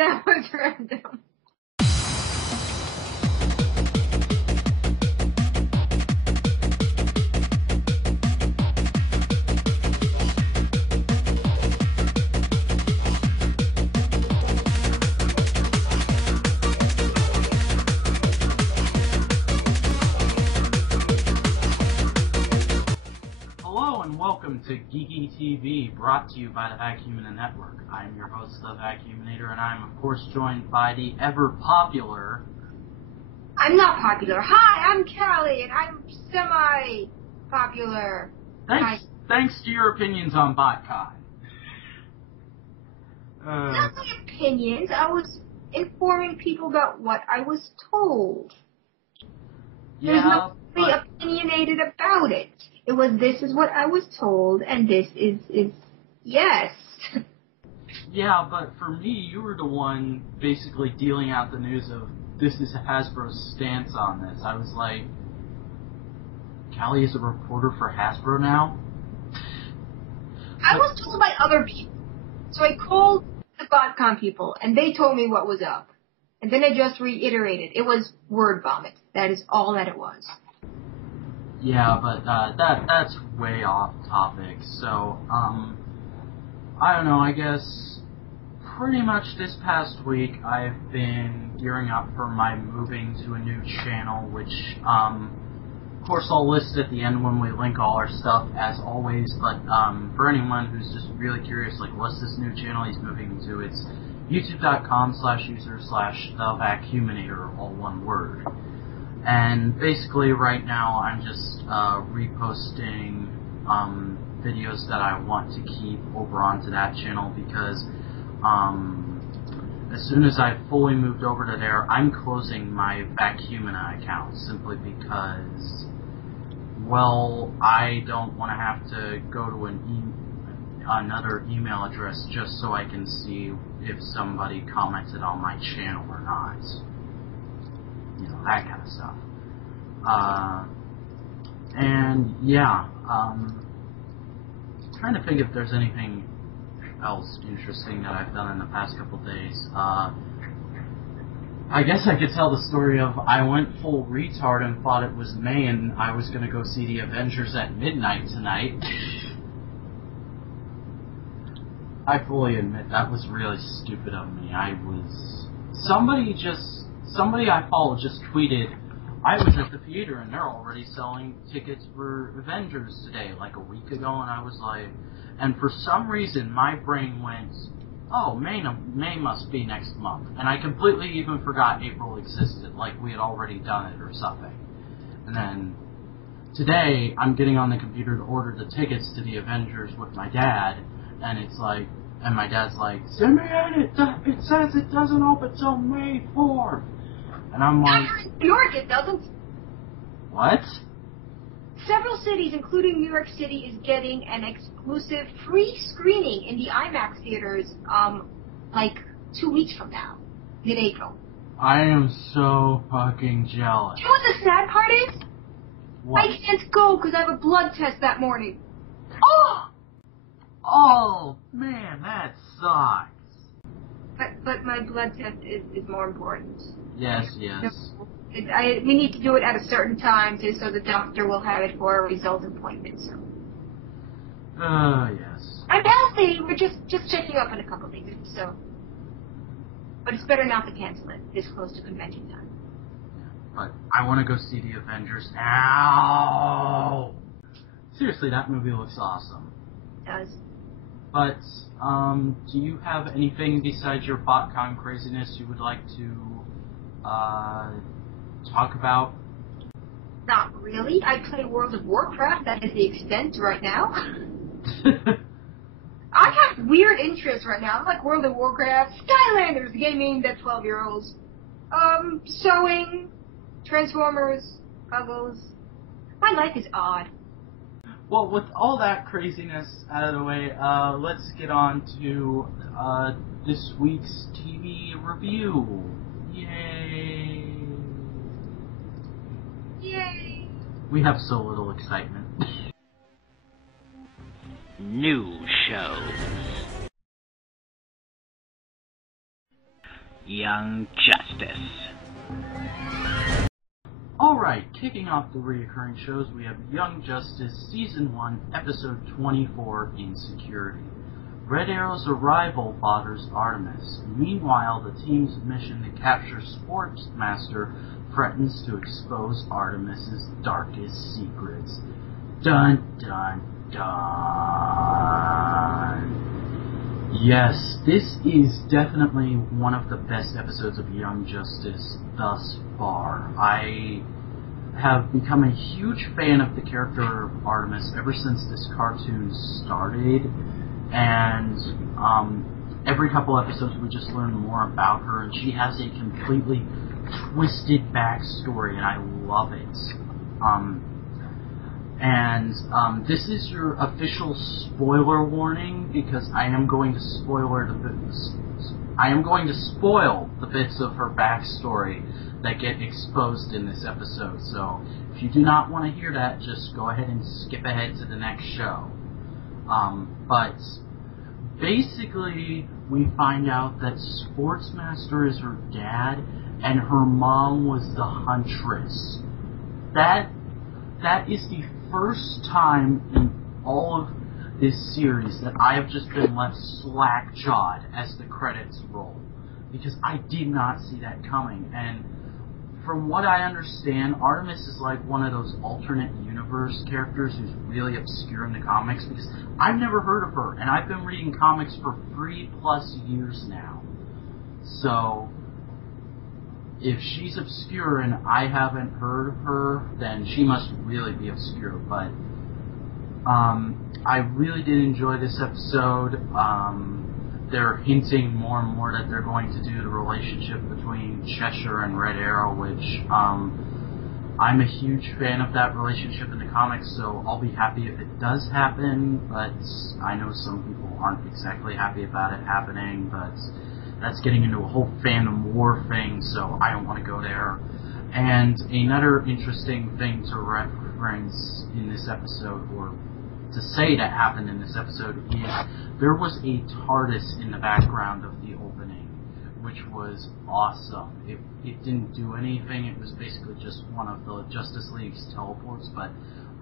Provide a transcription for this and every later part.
That was random. Welcome to Geeky TV, brought to you by the Vacuumina Network. I am your host, the Vacuuminator, and I am, of course, joined by the ever-popular... I'm not popular. Hi, I'm Callie, and I'm semi-popular. Thanks to your opinions on BotCon. Not my opinions. I was informing people about what I was told. There's nothing opinionated about it. It was, this is what I was told, and this is yes. Yeah, but for me, you were the one basically dealing out the news of, this is Hasbro's stance on this. I was like, Callie is a reporter for Hasbro now? I was told by other people. So I called the BotCon people, and they told me what was up. And then I just reiterated. It was word vomit. That is all that it was. Yeah, but that's way off topic. So, I don't know, I guess pretty much this past week I've been gearing up for my moving to a new channel, which, of course I'll list at the end when we link all our stuff, as always, but for anyone who's just really curious, like, what's this new channel he's moving to, it's youtube.com/user/thevacuuminator, all one word. And basically right now I'm just reposting videos that I want to keep over onto that channel because as soon as I fully moved over to there, I'm closing my Vacuumina account simply because, well, I don't want to have to go to another email address just so I can see if somebody commented on my channel or not. You know, that kind of stuff. And yeah, trying to think if there's anything else interesting that I've done in the past couple days. I guess I could tell the story of I went full retard and thought it was May and I was going to go see the Avengers at midnight tonight. I fully admit that was really stupid of me. Somebody I follow just tweeted, I was at the theater and they're already selling tickets for Avengers today, like a week ago, and I was like, and for some reason my brain went, oh, May must be next month, and I completely even forgot April existed, like we had already done it or something. And then today I'm getting on the computer to order the tickets to the Avengers with my dad, and it's like, and my dad's like, Simeon, it says it doesn't open till May 4th. And I'm like... In New York, it doesn't. What? Several cities, including New York City, is getting an exclusive free screening in the IMAX theaters, like 2 weeks from now, mid-April. I am so fucking jealous. You know what the sad part is? What? I can't go because I have a blood test that morning. Oh! Oh, man, that sucks. But my blood test is more important. Yes. We need to do it at a certain time, so the doctor will have it for a result appointment, so. Yes. I'm healthy, we're just checking up in a couple of things, so. But it's better not to cancel it this close to convention time. But I want to go see the Avengers now! Seriously, that movie looks awesome. It does. But, do you have anything besides your BotCon craziness you would like to, talk about? Not really. I play World of Warcraft, that is the extent right now. I have weird interests right now. I'm like World of Warcraft, Skylanders, the game aimed at 12-year-olds. Sewing, Transformers, puzzles. My life is odd. Well, with all that craziness out of the way, let's get on to this week's TV review. Yay! Yay! We have so little excitement. New shows. Young Justice. Alright, kicking off the reoccurring shows, we have Young Justice Season 1, Episode 24, Insecurity. Red Arrow's arrival bothers Artemis. Meanwhile, the team's mission to capture Sportsmaster threatens to expose Artemis's darkest secrets. Dun dun dun. Yes, this is definitely one of the best episodes of Young Justice thus far. I have become a huge fan of the character of Artemis ever since this cartoon started, and every couple episodes we just learn more about her, and she has a completely twisted backstory, and I love it. This is your official spoiler warning, because I am going to spoil the bits of her backstory that get exposed in this episode. So if you do not want to hear that, just go ahead and skip ahead to the next show. But basically, we find out that Sportsmaster is her dad, and her mom was the Huntress. That is the first time in all of this series that I have just been left slack-jawed as the credits roll, because I did not see that coming. And from what I understand, Artemis is like one of those alternate universe characters who's really obscure in the comics, because I've never heard of her, and I've been reading comics for 3+ years now. So if she's obscure and I haven't heard of her, then she must really be obscure. But I really did enjoy this episode. They're hinting more and more that they're going to do the relationship between Cheshire and Red Arrow, which I'm a huge fan of that relationship in the comics, so I'll be happy if it does happen, but I know some people aren't exactly happy about it happening, but that's getting into a whole fandom war thing, so I don't want to go there. And another interesting thing to reference in this episode, or to say that happened in this episode, is there was a TARDIS in the background of the opening, which was awesome. It didn't do anything, it was basically just one of the Justice League's teleports, but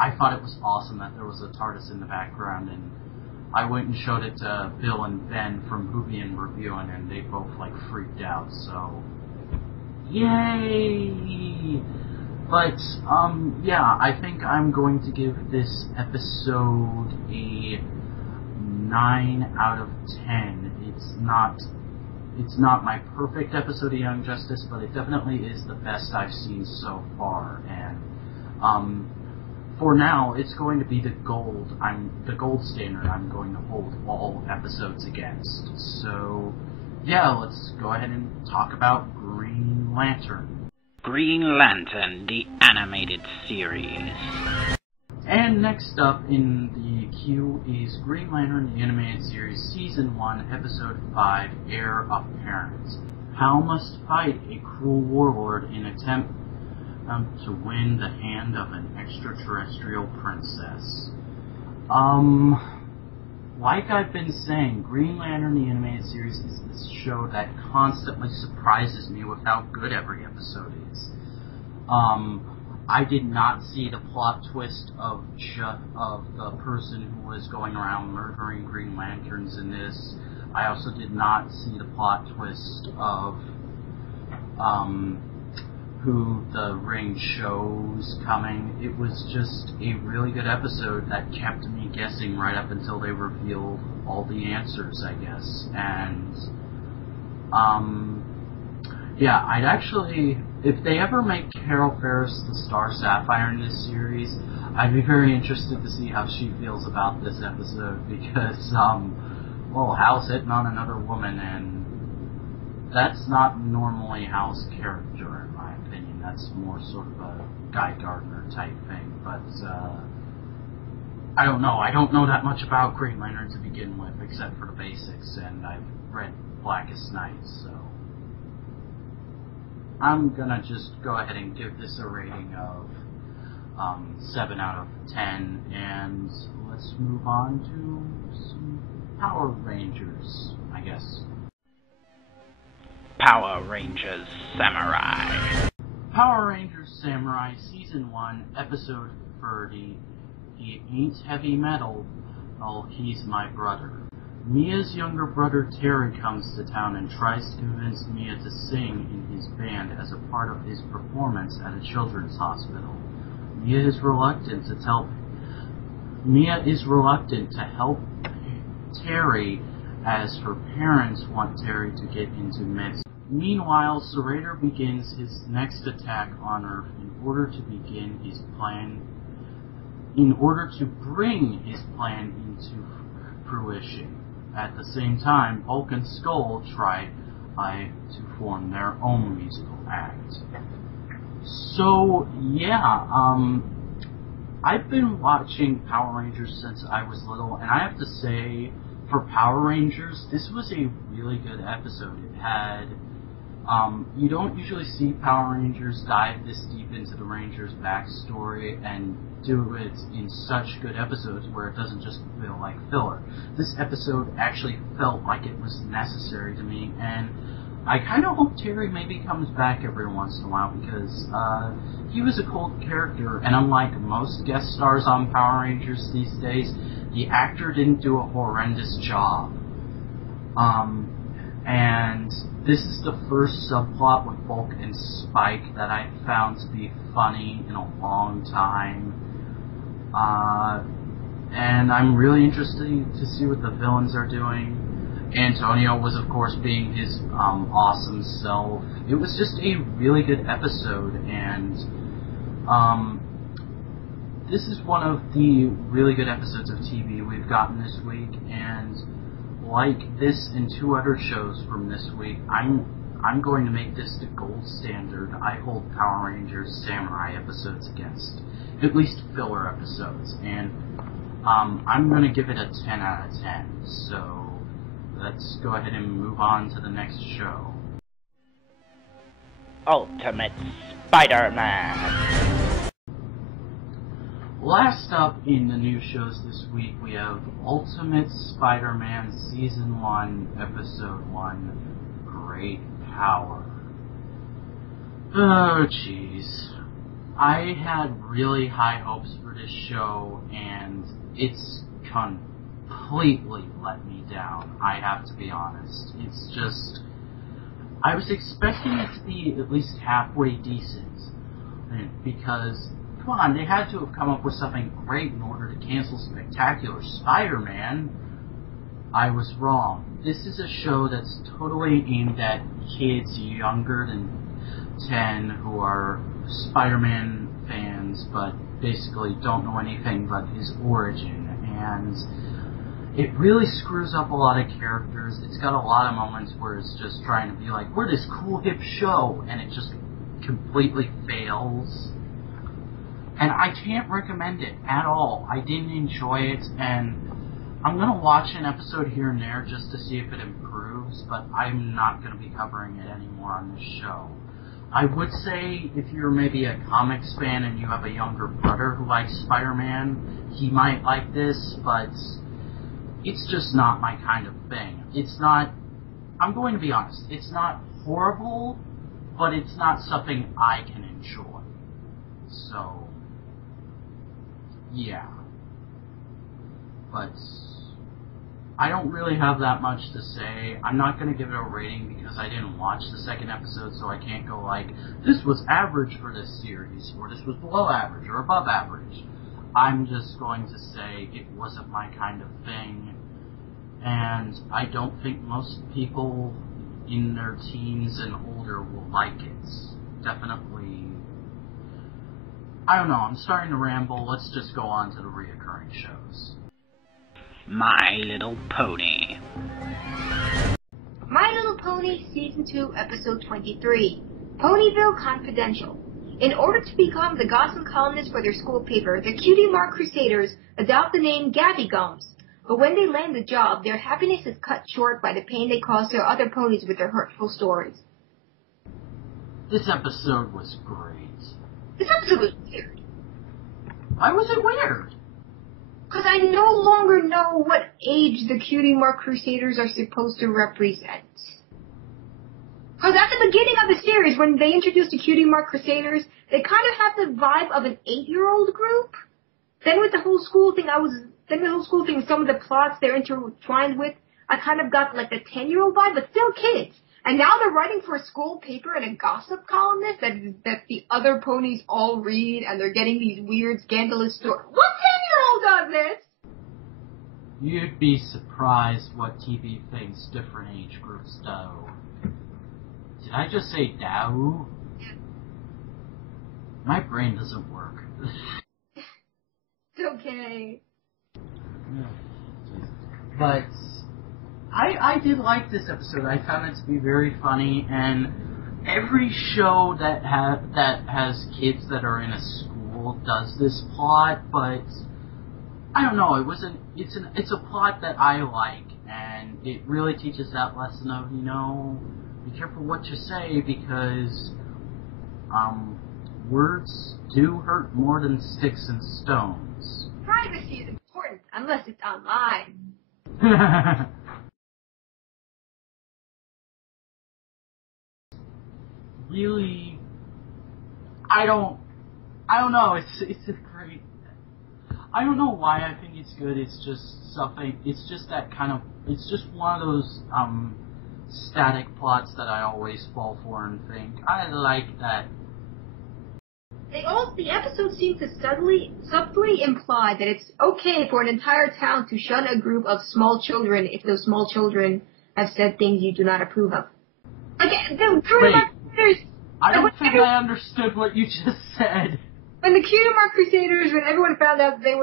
I thought it was awesome that there was a TARDIS in the background, and I went and showed it to Bill and Ben from Boobian Reviewing, and they both freaked out, so yay! But, yeah, I think I'm going to give this episode a 9 out of 10. It's not my perfect episode of Young Justice, but it definitely is the best I've seen so far, and, for now, it's going to be the gold standard I'm going to hold all episodes against. So, yeah, let's go ahead and talk about Green Lantern. Green Lantern, the animated series. And next up in the queue is Green Lantern, the animated series, Season 1, Episode 5, Heir Apparent. Hal must fight a cruel warlord in attempt to win the hand of an extraterrestrial princess. Like I've been saying, Green Lantern, the animated series, is this show that constantly surprises me with how good every episode is. I did not see the plot twist of the person who was going around murdering Green Lanterns in this. I also did not see the plot twist of who the ring shows coming. It was just a really good episode that kept me guessing right up until they revealed all the answers, I guess. And yeah, I'd actually, if they ever make Carol Ferris the Star Sapphire in this series, I'd be very interested to see how she feels about this episode, because well, Hal's hitting on another woman, and that's not normally Hal's character, in my opinion. That's more sort of a Guy Gardner type thing, but I don't know. I don't know that much about Green Lantern to begin with, except for the basics, and I've read Blackest Night, so I'm gonna just go ahead and give this a rating of 7 out of 10, and let's move on to some Power Rangers, I guess. Power Rangers Samurai. Power Rangers Samurai Season 1, Episode 30. He ain't heavy metal. Oh, he's my brother. Mia's younger brother Terry comes to town and tries to convince Mia to sing in his band as a part of his performance at a children's hospital. Mia is reluctant to help Terry as her parents want Terry to get into med school. Meanwhile, Serrator begins his next attack on Earth in order to bring his plan into fruition. At the same time, Hulk and Skull try to form their own musical act. So, yeah, I've been watching Power Rangers since I was little, and I have to say, for Power Rangers, this was a really good episode. It had, you don't usually see Power Rangers dive this deep into the Rangers' backstory and do it in such good episodes where it doesn't just feel like filler. This episode actually felt like it was necessary to me, and I kind of hope Terry maybe comes back every once in a while because he was a cool character, and unlike most guest stars on Power Rangers these days, the actor didn't do a horrendous job. And this is the first subplot with Bulk and Spike that I found to be funny in a long time. And I'm really interested to see what the villains are doing. Antonio was, of course, being his awesome self. It was just a really good episode, and this is one of the really good episodes of TV we've gotten this week, and like this and two other shows from this week, I'm going to make this the gold standard I hold Power Rangers Samurai episodes against. At least filler episodes, and I'm going to give it a 10 out of 10, so let's go ahead and move on to the next show. Ultimate Spider-Man. Last up in the new shows this week, we have Ultimate Spider-Man Season 1, Episode 1, Great Power. Oh, jeez. I had really high hopes for this show, and it's completely let me down, I have to be honest. It's just, I was expecting it to be at least halfway decent, because, come on, they had to have come up with something great in order to cancel Spectacular Spider-Man. I was wrong. This is a show that's totally aimed at kids younger than 10 who are Spider-Man fans, but basically don't know anything but his origin, and it really screws up a lot of characters. It's got a lot of moments where it's just trying to be like, we're this cool hip show, and it just completely fails. And I can't recommend it at all. I didn't enjoy it, and I'm going to watch an episode here and there just to see if it improves, but I'm not going to be covering it anymore on this show. I would say if you're maybe a comics fan and you have a younger brother who likes Spider-Man, he might like this, but it's just not my kind of thing. It's not, I'm going to be honest, it's not horrible, but it's not something I can enjoy. So, yeah. But I don't really have that much to say. I'm not going to give it a rating because I didn't watch the second episode, so I can't go like, this was average for this series, or this was below average, or above average. I'm just going to say it wasn't my kind of thing, and I don't think most people in their teens and older will like it. Definitely. I don't know, I'm starting to ramble. Let's just go on to the reoccurring shows. My Little Pony. My Little Pony Season 2, Episode 23, Ponyville Confidential. In order to become the gossip columnist for their school paper, the Cutie Mark Crusaders adopt the name Gabby Gums. But when they land the job, their happiness is cut short by the pain they cause their other ponies with their hurtful stories. This episode was great. This episode was weird. Why was it weird? Because I no longer know what age the Cutie Mark Crusaders are supposed to represent. Because at the beginning of the series, when they introduced the Cutie Mark Crusaders, they kind of had the vibe of an 8-year-old group. Then with the whole school thing, some of the plots they're intertwined with, I kind of got like the 10-year-old vibe, but still kids. And now they're writing for a school paper and a gossip columnist that the other ponies all read, and they're getting these weird, scandalous stories. What 10-year-old does this? You'd be surprised what TV thinks different age groups do. Did I just say do? Yeah. My brain doesn't work. It's okay. But I did like this episode. I found it to be very funny, and every show that has kids that are in a school does this plot, but I don't know. It's a plot that I like, and it really teaches that lesson of, be careful what you say, because words do hurt more than sticks and stones. Privacy is important, unless it's online. Really, I don't know. It's a great. I don't know why I think it's good. It's just something. It's just that kind of. It's just one of those static plots that I always fall for and think I like that. The episode seems to subtly imply that it's okay for an entire town to shun a group of small children if those small children have said things you do not approve of. Like, I don't think I understood what you just said. When the Cutie Mark Crusaders, when everyone found out that they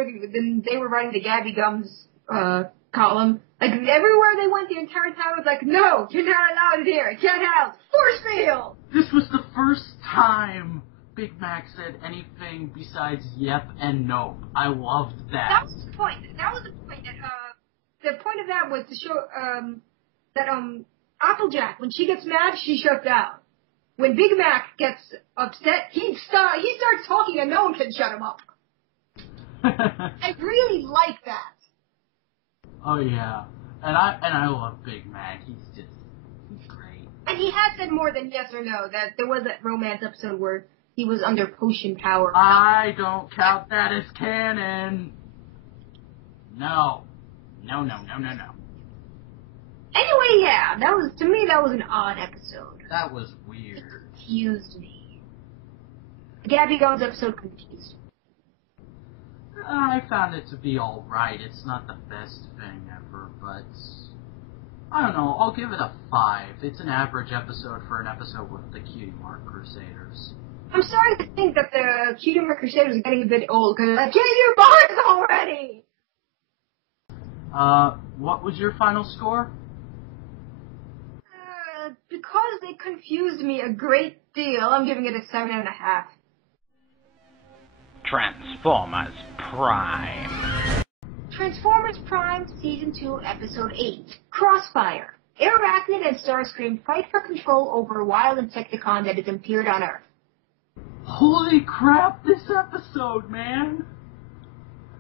were writing the Gabby Gums column, like everywhere they went, the entire town was like, "No, you're not allowed here. Get out. Force field." This was the first time Big Mac said anything besides yep and nope. I loved that. That was the point. The point of that was to show that Applejack, when she gets mad, she shuts down. When Big Mac gets upset, he starts talking and no one can shut him up. I really like that. Oh yeah, and I love Big Mac. He's great. And he has said more than yes or no. That there was that romance episode where he was under potion power. I don't count that as canon. No. Anyway, yeah, to me that was an odd episode. That was weird. It confused me. The Gabby Gums episode confused me. I found it to be alright. It's not the best thing ever, but I don't know. I'll give it a 5. It's an average episode for an episode with the Cutie Mark Crusaders. I'm starting to think that the Cutie Mark Crusaders are getting a bit old, because like, get your bars already! What was your final score? Because they confused me a great deal, I'm giving it a 7.5. Transformers Prime. Transformers Prime Season 2, Episode 8, Crossfire. Arachnid and Starscream fight for control over a wild Insecticon that has appeared on Earth. Holy crap, this episode, man!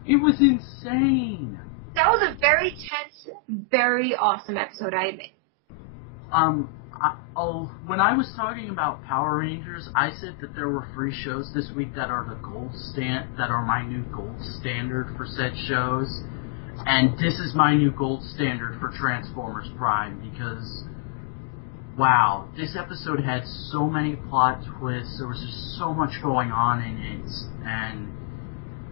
It was insane! That was a very tense, very awesome episode, I admit. When I was talking about Power Rangers, I said that there were free shows this week that are my new gold standard for said shows, and this is my new gold standard for Transformers Prime, because wow, this episode had so many plot twists, there was just so much going on in it, and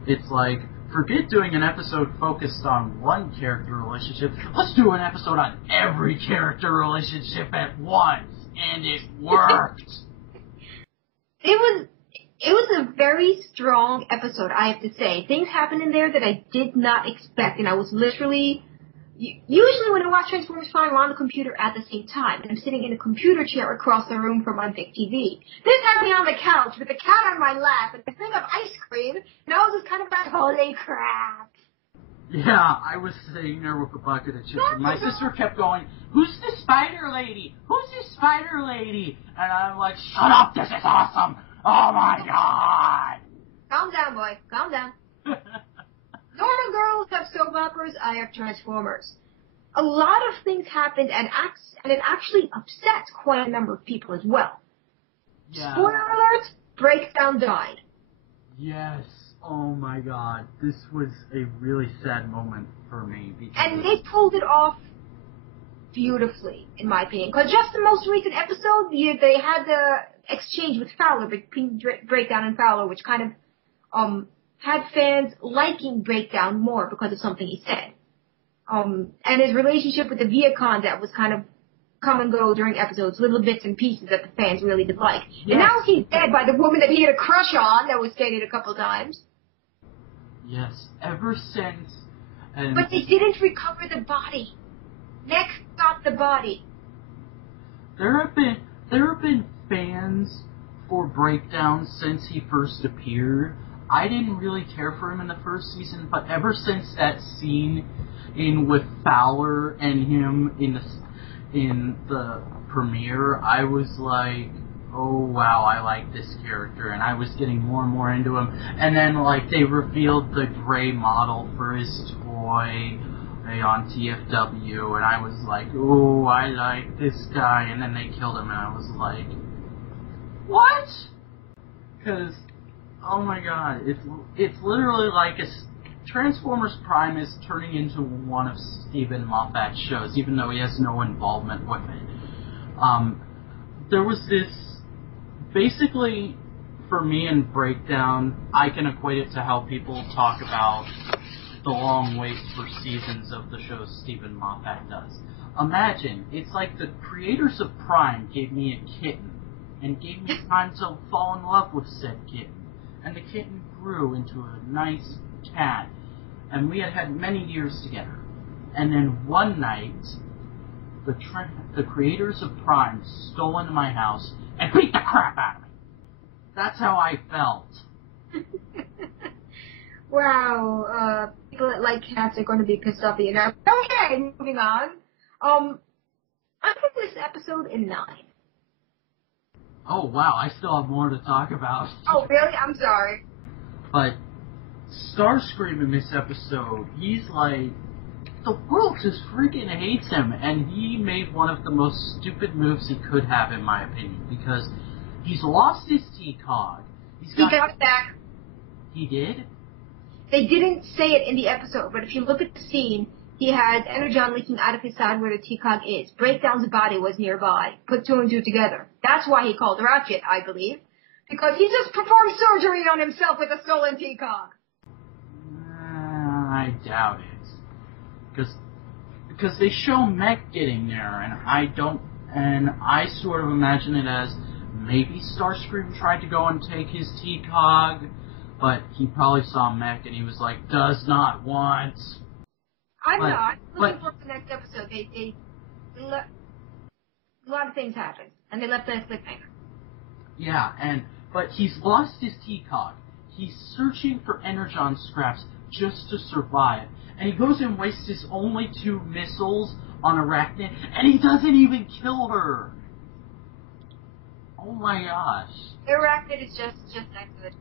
it's like, forget doing an episode focused on one character relationship. Let's do an episode on every character relationship at once, and it worked. It was a very strong episode, I have to say. Things happened in there that I did not expect, and I was literally. Usually when I watch Transformers Prime, I'm on the computer at the same time, and I'm sitting in a computer chair across the room from my big TV. This had me on the couch with the cat on my lap and a thing of ice cream, and I was just kind of like, holy crap. Yeah, I was sitting there with a bucket of chips, and my sister kept going, "Who's the spider lady? Who's the spider lady?" And I'm like, "Shut up, this is awesome! Oh my god!" Calm down, boy. Calm down. Normal girls have soap operas, I have Transformers. a lot of things happened, and it actually upset quite a number of people as well. Yeah. Spoiler alert, Breakdown died. Yes. Oh my god. This was a really sad moment for me. And they pulled it off beautifully, in my opinion. Because just the most recent episode, they had the exchange with Fowler, between Breakdown and Fowler, which kind of had fans liking Breakdown more because of something he said. And his relationship with the Viacon that was kind of come and go during episodes, little bits and pieces that the fans really did like. Yes. And now he's dead by the woman that he had a crush on, that was stated a couple times. Yes, ever since. And but they didn't recover the body. Next got the body. There have been fans for Breakdown since he first appeared. I didn't really care for him in the first season, but ever since that scene with Fowler and him in the premiere, I was like, oh wow, I like this character, and I was getting more and more into him. And then like they revealed the gray model for his toy on TFW, and I was like, oh, I like this guy, and then they killed him, and I was like, what? Because, oh my god, it's literally like Transformers Prime is turning into one of Stephen Moffat's shows, even though he has no involvement with it. There was this, basically, for me in Breakdown, I can equate it to how people talk about the long waits for seasons of the shows Stephen Moffat does. Imagine, it's like the creators of Prime gave me a kitten, and gave me time to fall in love with said kitten. And the kitten grew into a nice cat, and we had many years together. And then one night, the creators of Prime stole into my house and beat the crap out of me. That's how I felt. Wow, people that like cats are going to be pissed off at you now. Okay, moving on. I put this episode in 9. Oh wow, I still have more to talk about. Oh really? I'm sorry. But Starscream in this episode, he's like, the world just freaking hates him, and he made one of the most stupid moves he could have, in my opinion, because he's lost his T-Cog. He got it back. He did? They didn't say it in the episode, but if you look at the scene, he had energon leaking out of his side where the T-Cog is. Breakdown's body was nearby. Put 2 and 2 together. That's why he called Ratchet, I believe. Because he just performed surgery on himself with a stolen T-Cog. I doubt it. Because they show Mech getting there, and I sort of imagine it as maybe Starscream tried to go and take his T-Cog, but he probably saw Mech and he was like, does not want. I'm not looking forward to the next episode. A lot of things happened, and they left that cliffhanger. Yeah, but he's lost his T-Cog. He's searching for energon scraps just to survive, and he goes and wastes his only 2 missiles on Arachne, and he doesn't even kill her. Oh my gosh. Arachne is just that good.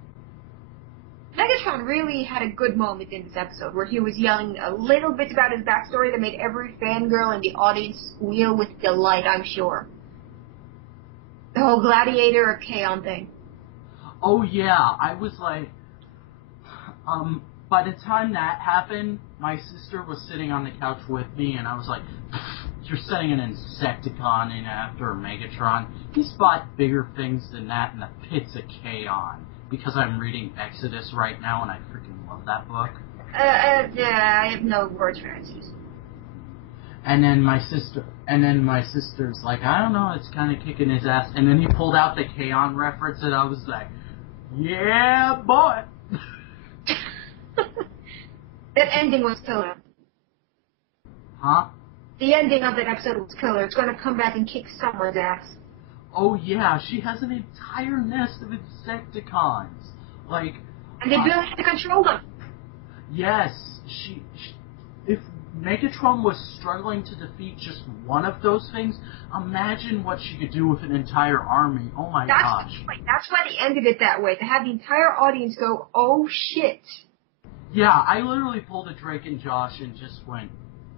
Megatron really had a good moment in this episode where he was yelling a little bit about his backstory that made every fangirl in the audience squeal with delight, I'm sure. The whole Gladiator or Kaon thing. Oh yeah, I was like, by the time that happened, my sister was sitting on the couch with me, and I was like, you're setting an Insecticon in after a Megatron. He's fought bigger things than that in the pits of Kaon. Because I'm reading Exodus right now, and I freaking love that book. Yeah, I have no words for answers. And then my sister's like, I don't know, it's kind of kicking his ass. And then he pulled out the Kaon reference, and I was like, yeah, boy. That ending was killer. Huh? The ending of that episode was killer. It's going to come back and kick someone's ass. Oh yeah, she has an entire nest of Insecticons. Like, and they built to control them. Yes, if Megatron was struggling to defeat just one of those things, imagine what she could do with an entire army. Oh my gosh. That's why they ended it that way, to have the entire audience go, oh shit. Yeah, I literally pulled a Drake and Josh and just went,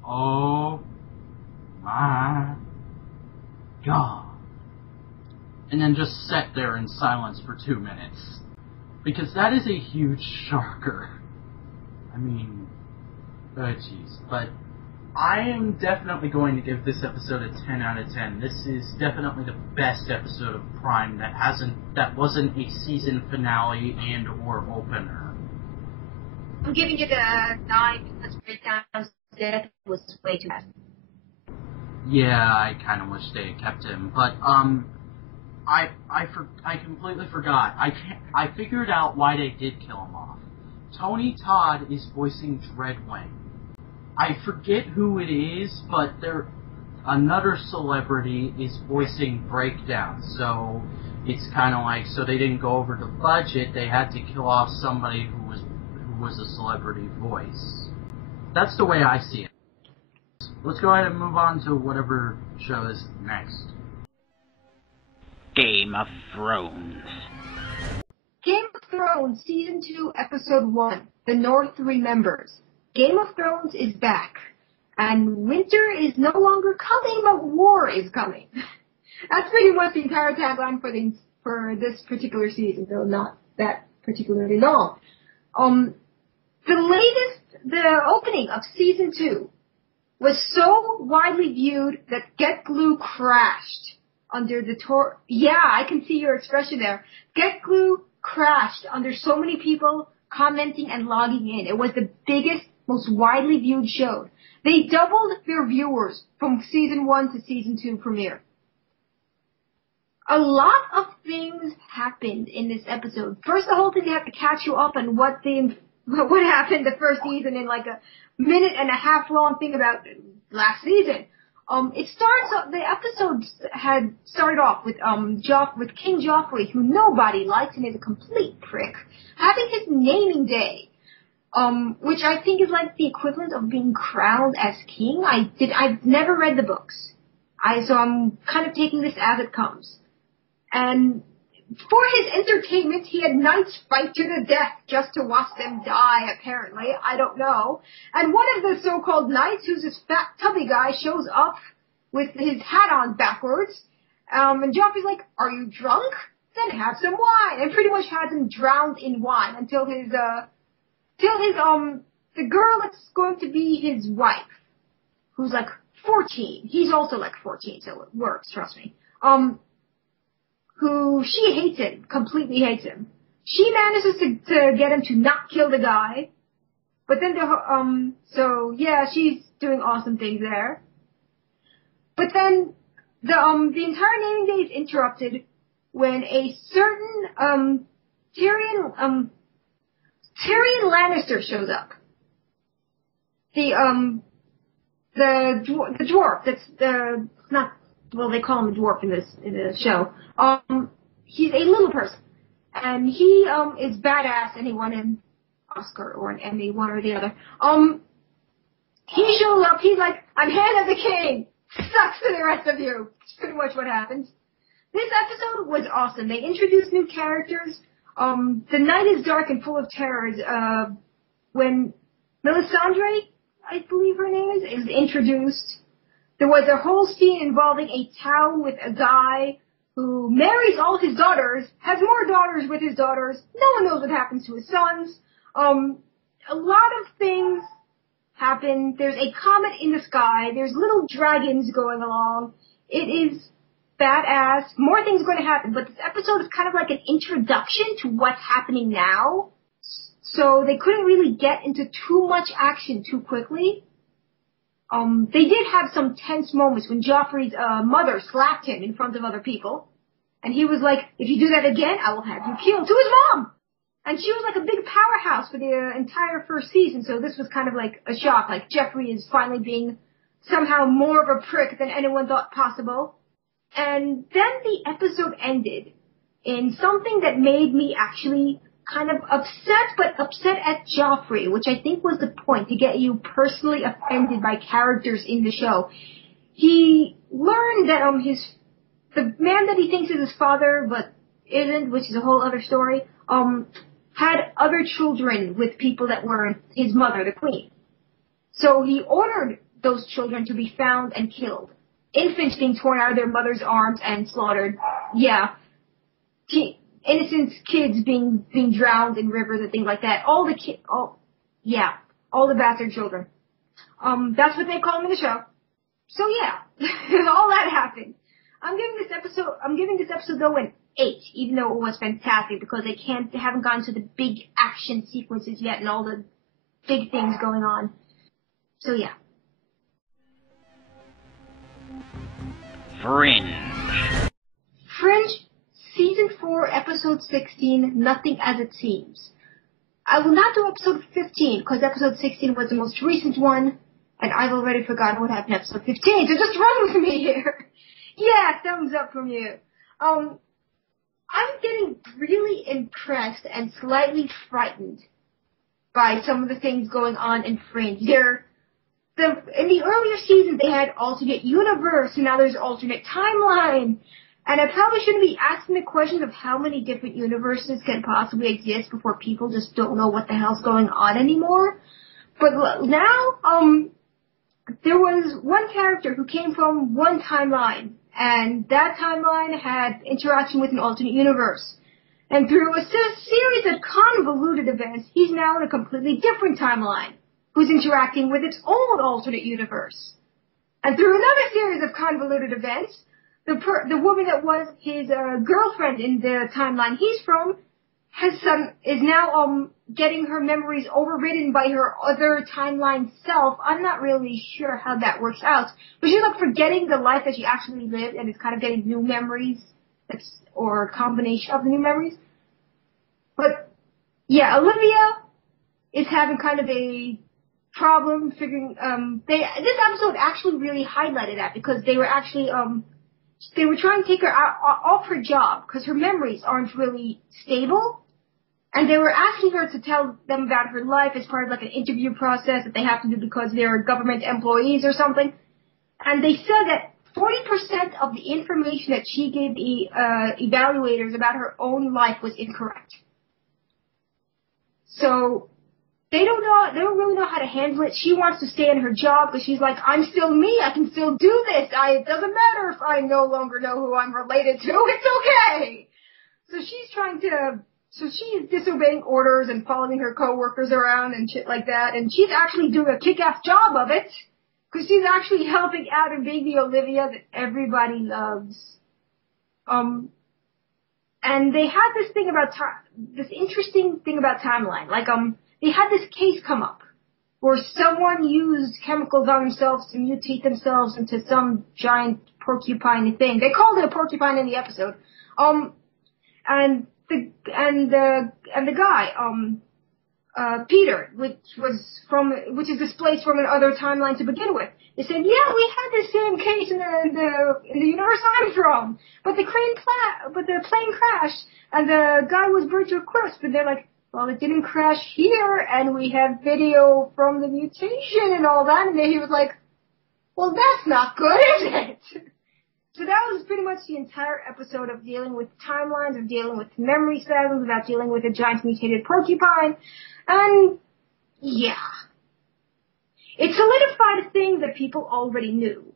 oh my God. And then just sat there in silence for 2 minutes. Because that is a huge shocker. I mean, oh jeez. But I am definitely going to give this episode a 10 out of 10. This is definitely the best episode of Prime that wasn't a season finale and or opener. I'm giving it a 9 because Breakdown's death was way too bad. Yeah, I kind of wish they had kept him, but I completely forgot. I figured out why they did kill him off. Tony Todd is voicing Dreadwing. I forget who it is, but another celebrity is voicing Breakdown. So it's kind of like, so they didn't go over the budget. They had to kill off somebody who was a celebrity voice. That's the way I see it. Let's go ahead and move on to whatever show is next. Game of Thrones. Game of Thrones Season 2, Episode 1, The North Remembers. Game of Thrones is back, and winter is no longer coming, but war is coming. That's pretty much the entire tagline for this particular season, though not that particularly long. The opening of Season 2 was so widely viewed that Get Glue crashed under the Yeah, I can see your expression there. Get Glue crashed under so many people commenting and logging in. It was the biggest, most widely viewed show. They doubled their viewers from Season 1 to Season 2 premiere. A lot of things happened in this episode. First, the whole thing, they have to catch you up on what happened the first season in like a minute and a half long thing about last season. The episode had started off with King Joffrey, who nobody likes and is a complete prick, having his naming day, which I think is like the equivalent of being crowned as king. I've never read the books, so I'm kind of taking this as it comes. And for his entertainment, he had knights fight to the death just to watch them die, apparently. I don't know. And one of the so-called knights, who's this fat, tubby guy, shows up with his hat on backwards. And Joffrey's like, "Are you drunk? Then have some wine." And pretty much has him drowned in wine until the girl that's going to be his wife, who's like 14. He's also like 14, so it works, trust me. Who she hates him, completely hates him. She manages to get him to not kill the guy, but then she's doing awesome things there. But then the entire naming day is interrupted when a certain Tyrion Lannister shows up. The dwarf that's they call him a dwarf in the show. He's a little person, and he is badass, and he won an Oscar or an Emmy, one or the other. He shows up. He's like, "I'm hand of the king. Sucks to the rest of you." It's pretty much what happens. This episode was awesome. They introduced new characters. The night is dark and full of terrors. When Melisandre, I believe her name is introduced. There was a whole scene involving a town with a guy who marries all his daughters, has more daughters with his daughters. No one knows what happens to his sons. A lot of things happen. There's a comet in the sky. There's little dragons going along. It is badass. More things are going to happen, but this episode is kind of like an introduction to what's happening now. So they couldn't really get into too much action too quickly. They did have some tense moments when Joffrey's mother slapped him in front of other people. And he was like, "If you do that again, I will have you killed," to his mom. And she was like a big powerhouse for the entire first season, so this was kind of like a shock. Like, Joffrey is finally being somehow more of a prick than anyone thought possible. And then the episode ended in something that made me actually kind of upset at Joffrey, which I think was the point, to get you personally offended by characters in the show. He learned that the man that he thinks is his father, but isn't, which is a whole other story, had other children with people that were his mother, the queen. So he ordered those children to be found and killed. Infants being torn out of their mother's arms and slaughtered. Yeah. Innocent kids being drowned in rivers and things like that. All the bastard children. That's what they call them in the show. So yeah, all that happened. I'm giving this episode though an 8, even though it was fantastic because they haven't gotten to the big action sequences yet and all the big things going on. So yeah. Fringe, Season 4, Episode 16, Nothing as It Seems. I will not do Episode 15, because Episode 16 was the most recent one, and I've already forgotten what happened in Episode 15, so just run with me here. Yeah, thumbs up from you. I'm getting really impressed and slightly frightened by some of the things going on in Fringe. In the earlier seasons, they had alternate universe, and now there's alternate timeline. And I probably shouldn't be asking the questions of how many different universes can possibly exist before people just don't know what the hell's going on anymore. But now, there was one character who came from one timeline, and that timeline had interaction with an alternate universe. And through a series of convoluted events, he's now in a completely different timeline, who's interacting with its own alternate universe. And through another series of convoluted events, the woman that was his girlfriend in the timeline he's from is now getting her memories overridden by her other timeline self. I'm not really sure how that works out, but she's like forgetting the life that she actually lived and is kind of getting new memories, or a combination of the new memories. But yeah, Olivia is having kind of a problem figuring. This episode actually really highlighted that because they were actually they were trying to take her out off her job because her memories aren't really stable. And they were asking her to tell them about her life as part of like an interview process that they have to do because they're government employees or something. And they said that 40% of the information that she gave the evaluators about her own life was incorrect. So they don't really know how to handle it. She wants to stay in her job because she's like, I'm still me. I can still do this. It doesn't matter if I no longer know who I'm related to. It's okay. So she's disobeying orders and following her coworkers around and shit like that. And she's actually doing a kick-ass job of it because she's actually helping out and being the Olivia that everybody loves. And they had this interesting thing about timeline. Like, they had this case come up where someone used chemicals on themselves to mutate themselves into some giant porcupine thing. They called it a porcupine in the episode. And the guy, Peter, which is displaced from another timeline to begin with. They said, yeah, we had the same case in the universe I'm from, but the plane crashed and the guy was burnt to a crisp. And they're like, well, it didn't crash here, and we have video from the mutation and all that. And then he was like, well, that's not good, is it? So that was pretty much the entire episode of dealing with timelines, of dealing with memory spasms, about dealing with a giant mutated porcupine. And, yeah. It solidified things that people already knew.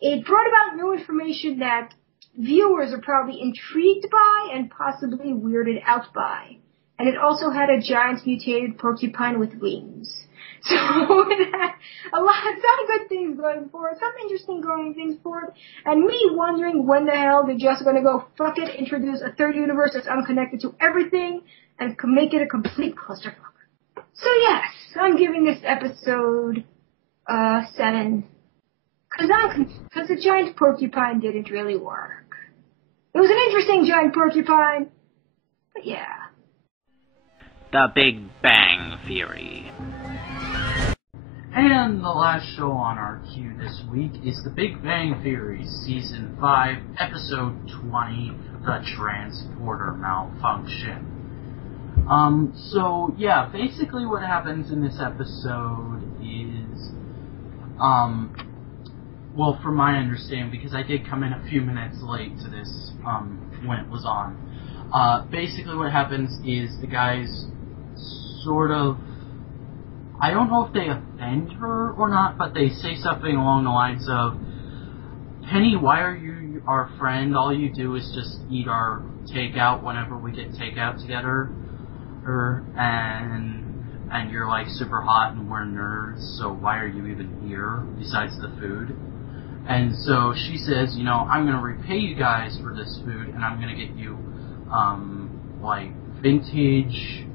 It brought about new information that viewers are probably intrigued by and possibly weirded out by. And it also had a giant mutated porcupine with wings. So it had some good things going for it, some interesting things for it, and me wondering when the hell they're just going to go fuck it, introduce a third universe that's unconnected to everything, and make it a complete clusterfuck. So yes, I'm giving this episode 7, because the giant porcupine didn't really work. It was an interesting giant porcupine, but yeah. The Big Bang Theory. And the last show on our queue this week is The Big Bang Theory, Season 5, Episode 20, The Transporter Malfunction. So, yeah, basically what happens in this episode is, well, from my understanding, because I did come in a few minutes late to this, when it was on, basically what happens is the guys sort of, I don't know if they offend her or not, but they say something along the lines of, Penny, why are you our friend? All you do is just eat our takeout whenever we get takeout together. And you're like super hot and we're nerds, so why are you even here besides the food? And so she says, you know, I'm going to repay you guys for this food, and I'm going to get you, like, vintage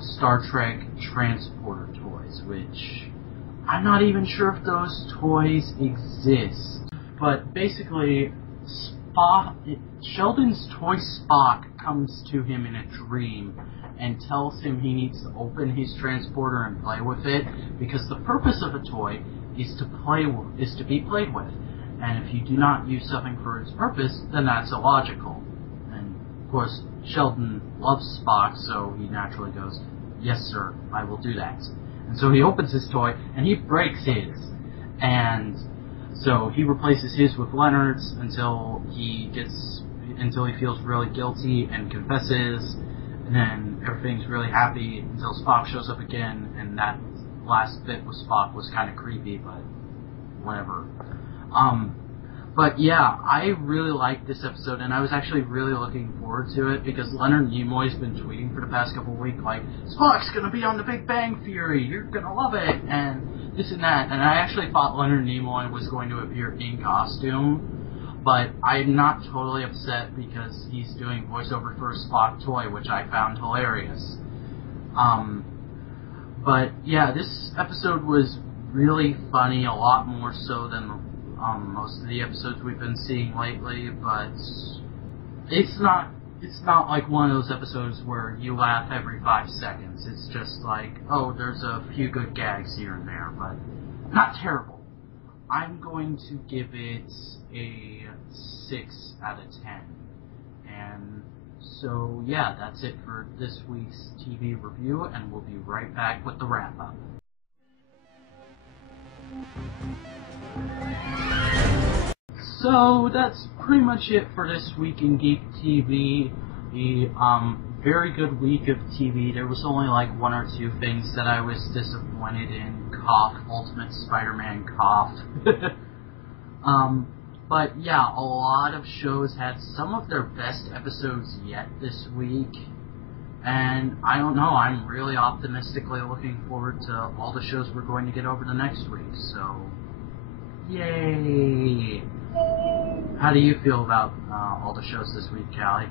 Star Trek transporter toys, which I'm not even sure if those toys exist. But basically, Sheldon's toy Spock comes to him in a dream and tells him he needs to open his transporter and play with it, because the purpose of a toy is to be played with. And if you do not use something for its purpose, then that's illogical. And of course, Sheldon loves Spock, so he naturally goes, yes sir, I will do that. And so he opens his toy, and he breaks his. And so he replaces his with Leonard's until he feels really guilty and confesses, and then everything's really happy until Spock shows up again, and that last bit with Spock was kind of creepy, but whatever. But yeah, I really liked this episode, and I was actually really looking forward to it, because Leonard Nimoy's been tweeting for the past couple of weeks, like, Spock's gonna be on The Big Bang Theory, you're gonna love it, and this and that, and I actually thought Leonard Nimoy was going to appear in costume, but I'm not totally upset because he's doing voiceover for a Spock toy, which I found hilarious. But yeah, this episode was really funny, a lot more so than most of the episodes we've been seeing lately, but it's not like one of those episodes where you laugh every 5 seconds. It's just like, oh, there's a few good gags here and there, but not terrible. I'm going to give it a 6 out of 10. And so, yeah, that's it for this week's TV review, and we'll be right back with the wrap-up. So, that's pretty much it for this week in Geek TV. The very good week of TV. There was only like 1 or 2 things that I was disappointed in. Cough, Ultimate Spider-Man cough. But yeah, a lot of shows had some of their best episodes yet this week. And I don't know, I'm really optimistically looking forward to all the shows we're going to get over the next week. So, yay! How do you feel about all the shows this week, Callie?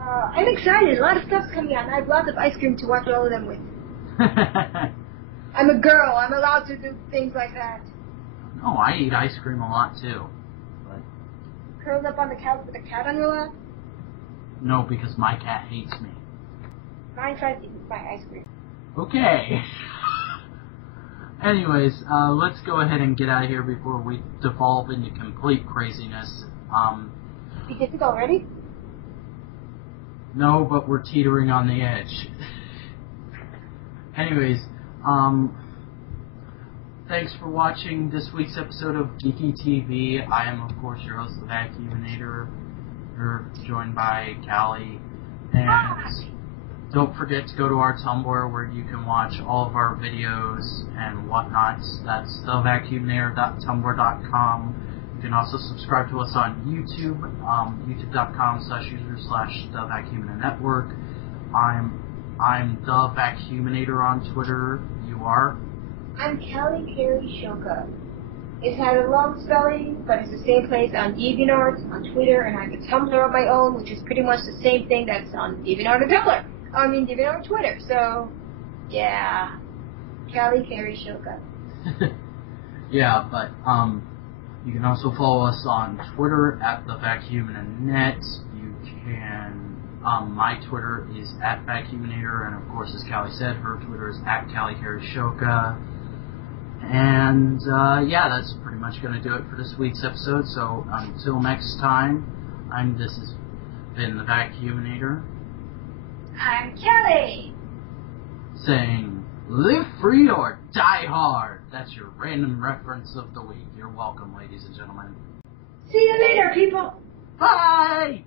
I'm excited. A lot of stuff's coming out, and I have lots of ice cream to watch all of them with. I'm a girl. I'm allowed to do things like that. Oh, I eat ice cream a lot, too. But curled up on the couch with a cat on your lap? No, because my cat hates me. Mine tries to eat my ice cream. Okay. Anyways, let's go ahead and get out of here before we devolve into complete craziness. You did it already? No, but we're teetering on the edge. Anyways, thanks for watching this week's episode of Geeky TV. I am, of course, your host, the Vacuuminator. You're joined by Callie. And don't forget to go to our Tumblr where you can watch all of our videos and whatnot. That's thevacuuminator.tumblr.com. You can also subscribe to us on YouTube, youtube.com/user/thevacuuminatnetwork. I'm the Vacuuminator on Twitter. You are? I'm Callie Carey Shoka. It had a long spelling, but it's the same place on DeviantArt, on Twitter, and I have a Tumblr of my own, which is pretty much the same thing that's on DeviantArt and Tumblr. I mean, DeviantArt and Twitter. So, yeah, Callie Carey Shoka. Yeah, but you can also follow us on Twitter at thevacuuminanet. You can. My Twitter is at Vacuuminator, and of course, as Callie said, her Twitter is at Callie Carey Shoka. And, yeah, that's pretty much going to do it for this week's episode. So, until next time, this has been the Vacuuminator. I'm Kelly! Saying, live free or die hard. That's your random reference of the week. You're welcome, ladies and gentlemen. See you later, people! Bye!